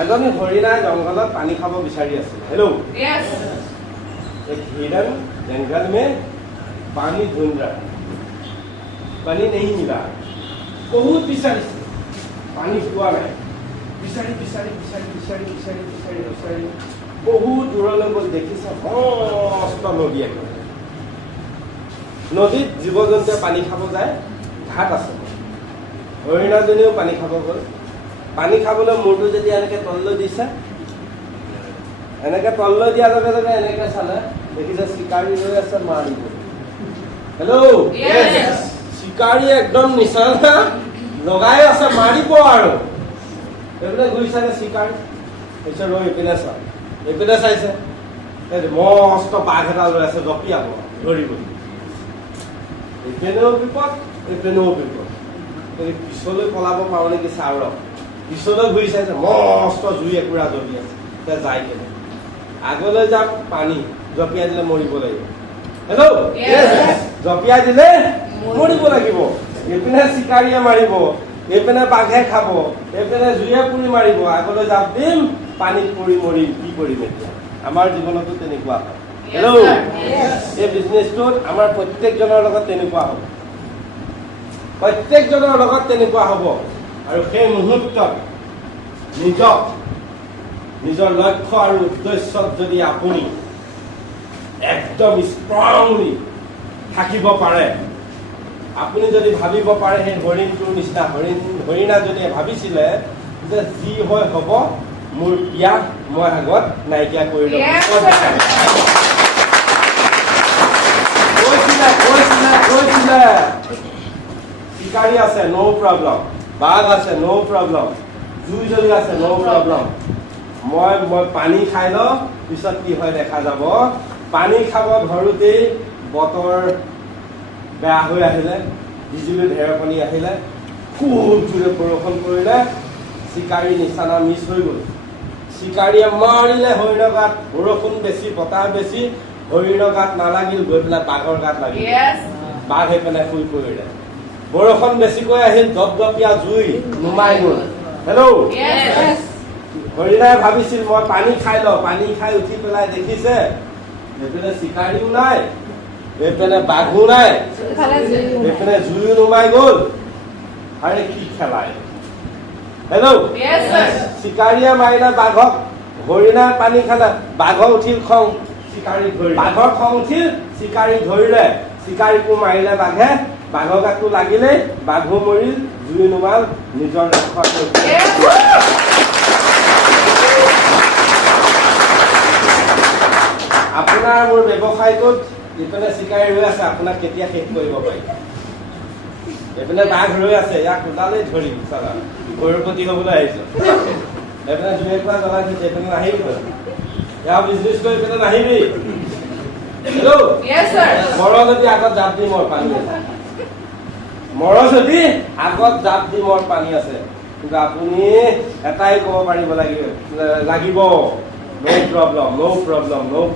এজনী হৰিণাই জংঘলত পানী খাব বিচাৰি আছিল। Hello' Yes. एक हिरन जंगल में पानी ढूंढ रहा है, पानी नहीं मिला, बहुत বিচাৰিছে পানী পোৱা নাই, বিচাৰি বিচাৰি বিচাৰি বিচাৰি বিচাৰি বিচাৰি বিচাৰি বহুত দূৰলৈ গ'ল। দেখিছে মস্ত নদী এখন, নদীত জীৱ জন্তুৱে পানী খাব যায়, ঘাট আছে। হৰিণাজনীও পানী খাব গ'ল। পানী খাবলৈ মূৰটো যেতিয়া এনেকৈ তললৈ দিছে, এনেকে তললৈ দিয়াৰ লগে লগে এনেকে চালে, দেখিছে চিকাৰী হৈ আছে মাৰিব। হেল্ল', চিকাৰী একদম নিচানা লগাই আছে, মাৰিব আৰু এইপিনে ঘূৰি চাইছে চিকাৰী, কৈছে ৰ এইপিনে চা, এইপিনে চাইছে মস্ত বাঘ এটা লৈ আছে, জঁপিয়াব ধৰিব। এইপিনেও বিপদ, এইপিনেও বিপদ, পিছলৈ পলাব পাৰো নেকি চাওঁ ৰ। পিছলৈ ঘূৰি চাইছে, মস্ত জুই একুৰা জ্বলি আছে, যাই কেনে আগলৈ যাম, পানী জঁপিয়াই দিলে মৰিব লাগিব। হেল্ল', জঁপিয়াই দিলে মৰিব লাগিব। এইপিনে চিকাৰীয়ে মাৰিব, এইপিনে বাঘে খাব, এইপিনে জুয়ে পুৰি মাৰিব, আগলৈ জাপ দিম, পানীত পৰি মৰিম, কি কৰিম এতিয়া? আমাৰ জীৱনতো তেনেকুৱা হয়। হেল্ল', এই বিজনেছটোত আমাৰ প্ৰত্যেকজনৰ লগত তেনেকুৱা হ'ব, প্ৰত্যেকজনৰ লগত তেনেকুৱা হ'ব। আৰু সেই মুহূৰ্তত নিজক, নিজৰ লক্ষ্য আৰু উদ্দেশ্যত যদি আপুনি একদম ষ্ট্ৰংলি থাকিব পাৰে, আপুনি যদি ভাবিব পাৰে সেই হৰিণটোৰ নিচিনা, হৰিণাজনীয়ে ভাবিছিলে যে যি হয় হ'ব, মোৰ পিয়াহ মই আগত নাইকিয়া কৰি ল'ম। কৈছিলে চিকাৰী আছে, ন' প্ৰব্লেম, বাঘ আছে, ন' প্ৰব্লেম, জুই জ্বলি আছে, ন' প্ৰব্লেম, মই পানী খাই লওঁ, পিছত কি হয় দেখা যাব। পানী খাব ধৰোতেই বতৰ বেয়া হৈ আহিলে, বিজুলী ঢেৰেকনি আহিলে, খুব জোৰে বৰষুণ পৰিলে, চিকাৰী নিচানা মিছ হৈ গ'ল। চিকাৰীয়ে মাৰিলে হৰিণৰ গাত, বৰষুণ বেছি, বতাহ বেছি, হৰিণৰ গাত নালাগিল, গৈ পেলাই বাঘৰ গাত লাগিল। বাঘ হৈ পেলাই শুই পৰিলে। বৰষুণ বেছিকৈ আহিল, দপদপীয়া জুই নুমাই গ'ল। হেল্ল', হৰিণাই ভাবিছিল মই পানী খাই লওঁ, পানী খাই উঠি পেলাই দেখিছে এইপিনে চিকাৰীও নাই, এইপিনে বাঘো নাই, এইপিনে জুইও নুমাই গ'ল। আৰে কি খেলাই। হেল্ল', চিকাৰীয়ে মাৰিলে বাঘক, হৰিণাই পানী খালে, বাঘৰ উঠিল খং, চিকাৰী ধৰিলে, বাঘৰ খং উঠিল, চিকাৰী ধৰিলে, চিকাৰীকো মাৰিলে বাঘে, বাঘৰ গাতো লাগিলেই, বাঘো মৰিল, জুই নুমাল, নিজৰ ৰক্ষা কৰিলে। আপোনাৰ মোৰ ব্যৱসায়টোত যিজনে চিকাৰী ৰৈ আছে, আপোনাক কেতিয়া শেষ কৰিব পাৰি? এইপিনে বাঘ ৰৈ আছে, ইয়াক ওলালেই ধৰিম চালা, কৰপতি হ'বলৈ আহিছো। এইপিনে জুই একুৰা জ্বলাই থৈছে, এইপিনে নাহিবি, ইয়াৰ বিজনেছ কৰি এইপিনে নাহিবি। হেল্ল', মৰ যদি আগত জাপ দি মোৰ পানী আছে, মৰ যদি আগত জাপ দি মোৰ পানী আছে, কিন্তু আপুনি এটাই ক'ব পাৰিব লাগিব, ন' প্ৰব্লেম, ন' প্ৰব্লেম, ন'